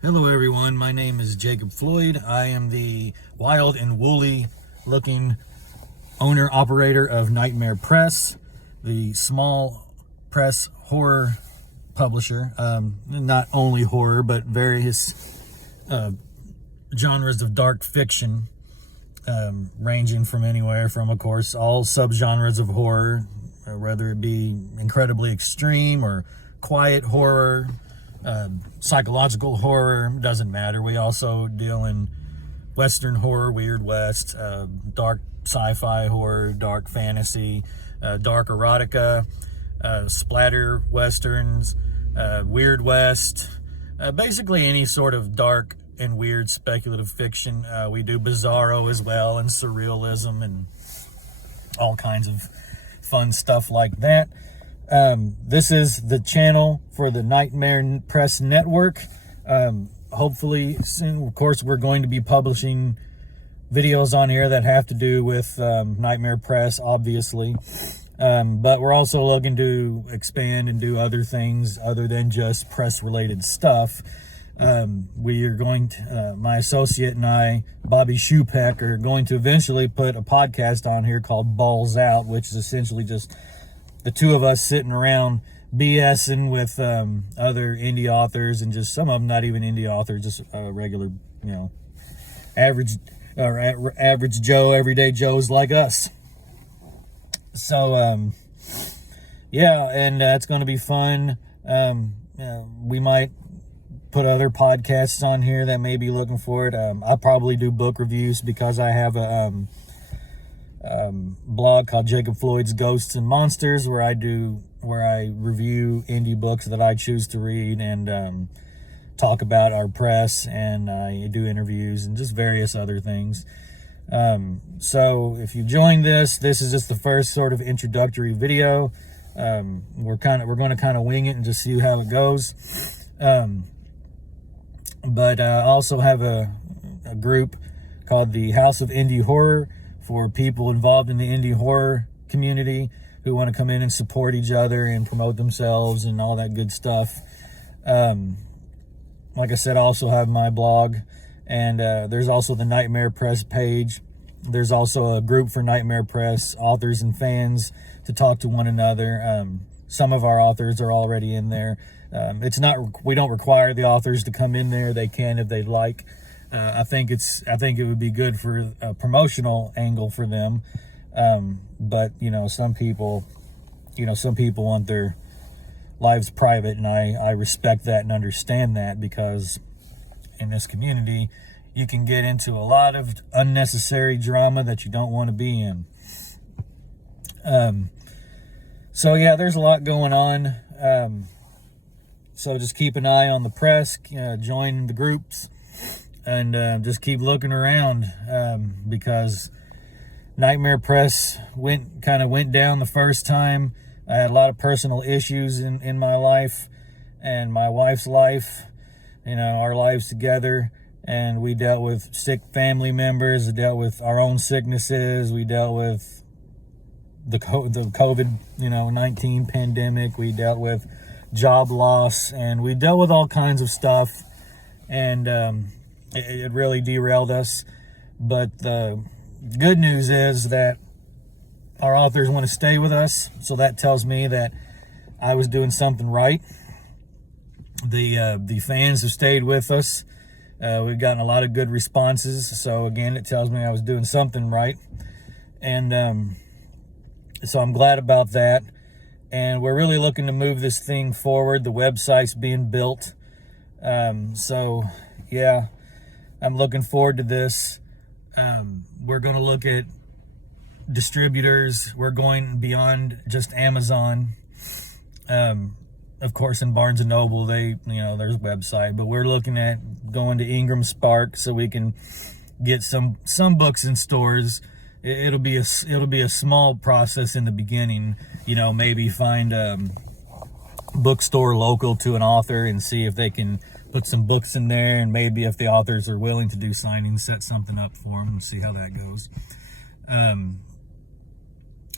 Hello everyone, my name is Jacob Floyd. I am the wild and woolly looking owner-operator of Nightmare Press, the small press horror publisher. Not only horror, but various genres of dark fiction, ranging from anywhere from, of course, all subgenres of horror, whether it be incredibly extreme or quiet horror, psychological horror, doesn't matter. We also deal in Western horror, Weird West, dark sci-fi horror, dark fantasy, dark erotica, splatter westerns, Weird West, basically any sort of dark and weird speculative fiction. We do bizarro as well, and surrealism, and all kinds of fun stuff like that. This is the channel for the Nightmare Press Network. Hopefully soon, of course, we're going to be publishing videos on here that have to do with Nightmare Press, obviously. But we're also looking to expand and do other things other than just press-related stuff. We are going to, my associate and I, Bobby Shupeck, are going to eventually put a podcast on here called Balls Out, which is essentially just the two of us sitting around BSing with other indie authors, and just some of them not even indie authors, just regular, average Joe, everyday Joes like us. So, yeah, and it's going to be fun. We might put other podcasts on here that may be looking for it. I'll probably do book reviews because I have a blog called Jacob Floyd's Ghosts and Monsters, where I review indie books that I choose to read, and talk about our press, and I do interviews and just various other things. So if you joined this is just the first sort of introductory video. We're going to kind of wing it and just see how it goes. But I also have a group called the House of Indie Horror for people involved in the indie horror community who want to come in and support each other and promote themselves and all that good stuff. Like I said, I also have my blog, and there's also the Nightmare Press page. There's also a group for Nightmare Press authors and fans to talk to one another. Some of our authors are already in there. We don't require the authors to come in there. They can if they'd like. I think it would be good for a promotional angle for them. But some people want their lives private, and I respect that and understand that, because in this community you can get into a lot of unnecessary drama that you don't want to be in. So yeah, there's a lot going on. So just keep an eye on the press, join the groups, and just keep looking around, because Nightmare Press went down the first time. I had a lot of personal issues in my life and my wife's life, our lives together, and we dealt with sick family members, we dealt with our own sicknesses, we dealt with the COVID-19 pandemic, we dealt with job loss, and we dealt with all kinds of stuff, and it really derailed us. But the good news is that our authors want to stay with us, so that tells me that I was doing something right. The fans have stayed with us. We've gotten a lot of good responses, so again, it tells me I was doing something right, and so I'm glad about that. And we're really looking to move this thing forward. The website's being built, so yeah, I'm looking forward to this. We're going to look at distributors. We're going beyond just Amazon. Of course, in Barnes & Noble, there's a website, but we're looking at going to Ingram Spark so we can get some books in stores. It'll be a small process in the beginning, maybe find a bookstore local to an author and see if they can put some books in there, and maybe if the authors are willing to do signings, set something up for them and see how that goes.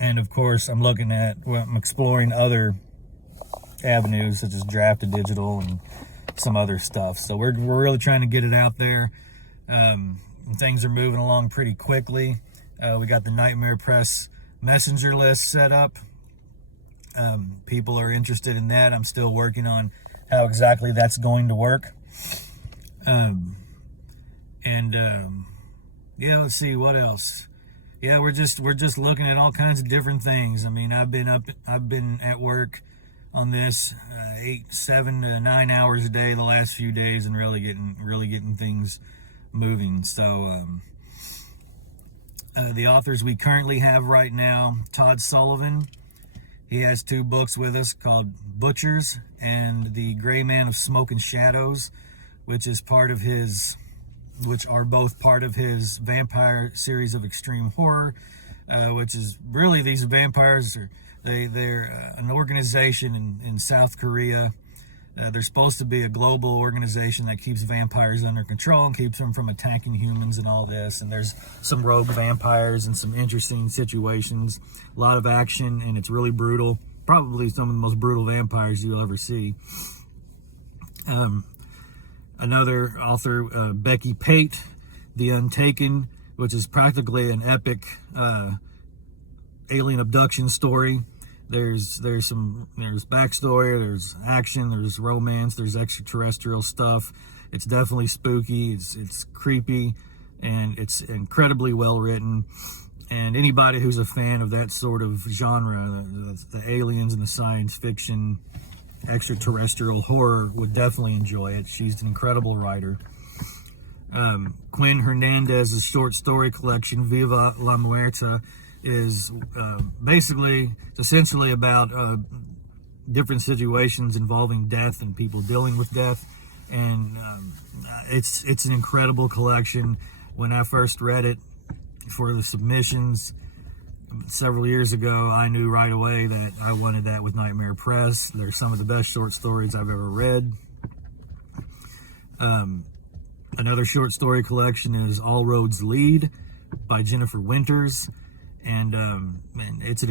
And of course, I'm exploring other avenues such as Draft to Digital and some other stuff. So we're really trying to get it out there. Things are moving along pretty quickly. We got the Nightmare Press messenger list set up. People are interested in that. I'm still working on how exactly that's going to work. Yeah, let's see what else. Yeah, we're just looking at all kinds of different things. I mean, I've been at work on this 8, 7 to 9 hours a day the last few days, and really getting things moving. So the authors we currently have right now, Todd Sullivan, he has 2 books with us called Butchers and The Gray Man of Smoke and Shadows, which are both part of his vampire series of extreme horror, which is really, these vampires they're an organization in South Korea. They're supposed to be a global organization that keeps vampires under control and keeps them from attacking humans and all this. And there's some rogue vampires and some interesting situations, a lot of action, and it's really brutal. Probably some of the most brutal vampires you'll ever see. Another author, Becky Pate, The Untaken, which is practically an epic alien abduction story. There's backstory, there's action, there's romance, there's extraterrestrial stuff. It's definitely spooky, it's creepy, and it's incredibly well written. And anybody who's a fan of that sort of genre, the aliens and the science fiction, extraterrestrial horror, would definitely enjoy it. She's an incredible writer. Quinn Hernandez's short story collection, Viva la Muerta, is essentially about different situations involving death and people dealing with death. And it's an incredible collection. When I first read it for the submissions several years ago, I knew right away that I wanted that with Nightmare Press. They're some of the best short stories I've ever read. Another short story collection is All Roads Lead by Jennifer Winters. And it's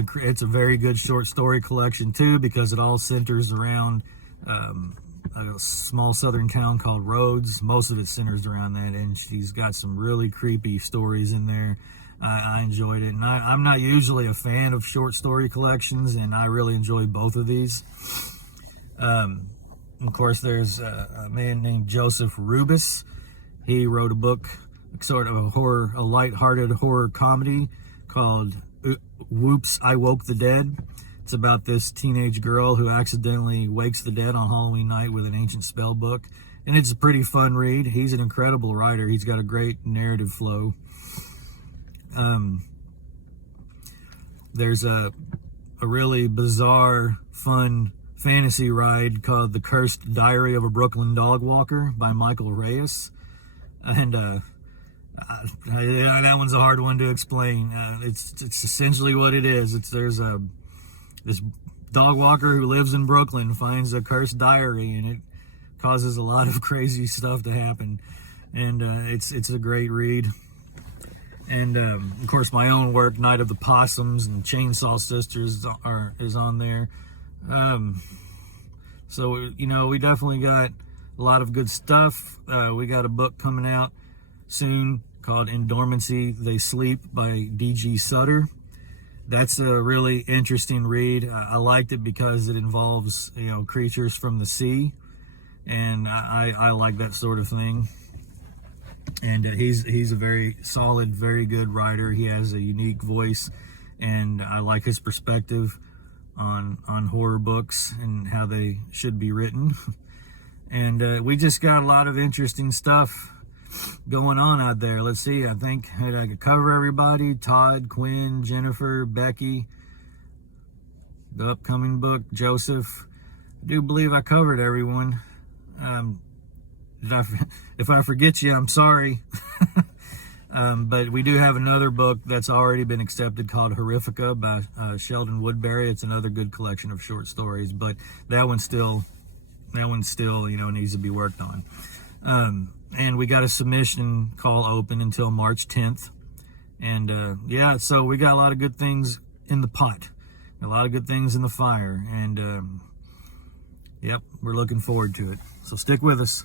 a very good short story collection too, because it all centers around a small southern town called Rhodes. Most of it centers around that, and she's got some really creepy stories in there. I enjoyed it, and I'm not usually a fan of short story collections, and I really enjoyed both of these. Of course, there's a man named Joseph Rubis. He wrote a book, sort of a light-hearted horror comedy called Whoops, I Woke the Dead. It's about this teenage girl who accidentally wakes the dead on Halloween night with an ancient spell book, and it's a pretty fun read. He's an incredible writer. He's got a great narrative flow. There's a really bizarre, fun fantasy ride called The Cursed Diary of a Brooklyn Dog Walker by Michael Reyes, and that one's a hard one to explain. It's essentially what it is. There's this dog walker who lives in Brooklyn finds a cursed diary, and it causes a lot of crazy stuff to happen. And it's a great read. And of course, my own work, Night of the Possums and Chainsaw Sisters, is on there. So we definitely got a lot of good stuff. We got a book coming out soon called In Dormancy They Sleep by D.G. Sutter. That's a really interesting read. I liked it because it involves creatures from the sea, and I like that sort of thing. And he's a very solid, very good writer. He has a unique voice, and I like his perspective on horror books and how they should be written. And we just got a lot of interesting stuff going on out there. Let's see, I think I could cover everybody: Todd, Quinn, Jennifer, Becky, the upcoming book, Joseph. I do believe I covered everyone. If I forget you, I'm sorry. But we do have another book that's already been accepted called Horrifica by Sheldon Woodbury. It's another good collection of short stories, but that one still needs to be worked on. And we got a submission call open until March 10th. And so we got a lot of good things in the pot, a lot of good things in the fire, and yep, we're looking forward to it. So stick with us.